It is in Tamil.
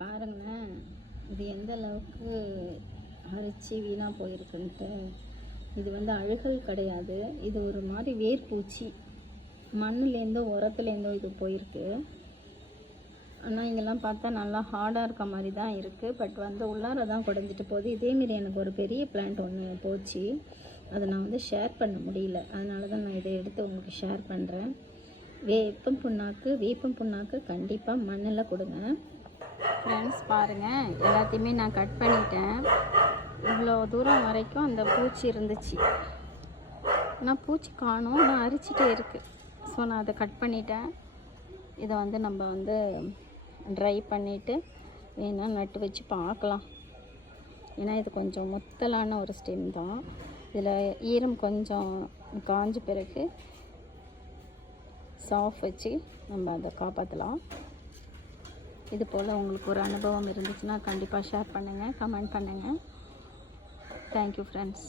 பாருங்களேன், இது எந்த அளவுக்கு அரிச்சு வீணாக போயிருக்குன்ட்டு. இது வந்து அழுகல் கிடையாது, இது ஒரு மாதிரி வேர்பூச்சி, மண்ணுலேருந்தோ உரத்துலேருந்தோ இது போயிருக்கு. ஆனால் இங்கெல்லாம் பார்த்தா நல்லா ஹார்டாக இருக்க மாதிரி தான் இருக்குது. பட் வந்து உள்ளார தான் குடஞ்சிட்டு போகுது. இதேமாரி எனக்கு ஒரு பெரிய பிளான்ட் ஒன்று போச்சு, அதை நான் வந்து ஷேர் பண்ண முடியல. அதனால தான் நான் இதை எடுத்து உங்களுக்கு ஷேர் பண்ணுறேன். வேப்பம் புண்ணாக்கு கண்டிப்பாக மண்ணில் கொடுங்க ஃப்ரெண்ட்ஸ். பாருங்கள், எல்லாத்தையுமே நான் கட் பண்ணிட்டேன். இவ்வளோ தூரம் வரைக்கும் அந்த பூச்சி இருந்துச்சு, ஆனால் பூச்சி காணும், நான் அரிச்சிட்டே இருக்குது. ஸோ நான் அதை கட் பண்ணிட்டேன். இதை வந்து நம்ம வந்து ட்ரை பண்ணிவிட்டு வேணால் நட்டு வச்சு பார்க்கலாம். ஏன்னா இது கொஞ்சம் முத்தலான ஒரு ஸ்டெம் தான். இதில் ஈரம் கொஞ்சம் காஞ்ச பிறகு சாஃப் வச்சு நம்ம அதை காப்பாற்றலாம். இது போல் உங்களுக்கு ஒரு அனுபவம் இருந்துச்சுன்னா கண்டிப்பாக ஷேர் பண்ணுங்கள், கமெண்ட் பண்ணுங்கள். Thank you friends.